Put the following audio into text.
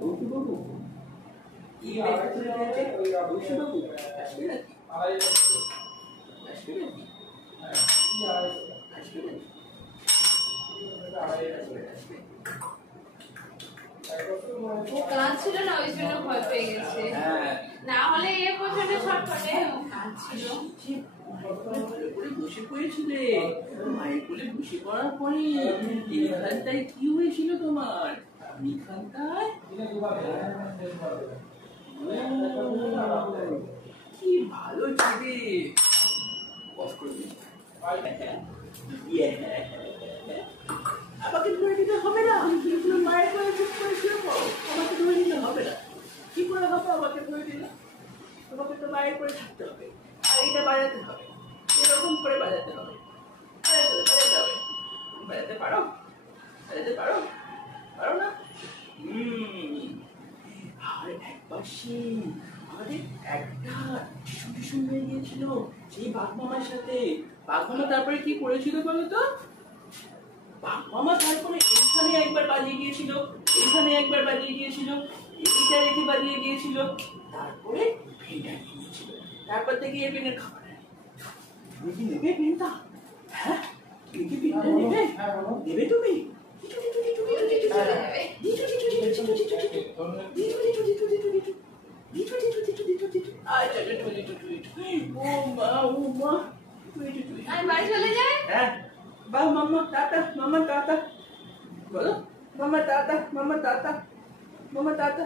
বসুবাবু কি ব্যাপার চলে বসুবাবু আসবে নাকি? আসবে নাকি? আসবে নাকি? ও কাঁদছিল না, ওই জন্য ভয় পেয়ে গেছে। না হলে এ পর্যন্ত ছটফটে কাঁদছিল। বসে পড়েছিলে মায়ের কোলে বসে পড়ার পরে এখানটায় কি হয়েছিল তোমার? এখানটায় কি ভালো ছেলে। আমাকে ধরে দিতে হবে না, মায়ের কোলে চুপ করে শুয়ে পড়ো। আমাকে ধরে দিতে হবে না। কি করে হবে আমাকে ধরে দিলে? তোমাকে তো মায়ের কোলে থাকতে হবে, আর এটা বাজাতে হবে, এরকম করে বাজাতে হবে, বাজাতে হবে। বাজাতে পারো? বাজাতে পারো? পারো না? আর একবার আমাদের একটা টিউশন হয়ে গিয়েছিল সেই বাঘ মামার সাথে। বাঘ মামা তারপরে কি করেছিল বলো তো? বাঘ মামা তারপরে এখানে একবার বাজিয়ে গিয়েছিল, এখানে একবার বাজিয়ে গিয়েছিল, এটা রেখে বাজিয়ে গিয়েছিল, তারপরে পেনটা নিয়েছিল। তারপর থেকে এই পেনের খাবার তুমি কি নেবে পেনটা? হ্যাঁ, তুমি কি পেনটা নেবে? নেবে তুমি? বাড়ি চলে যায়। হ্যাঁ, বাহ মাম্মা টাটা, মাম্মা টাটা বলো, মাম্মা টাটা, মাম্মা টাটা, মাম্মা টাটা।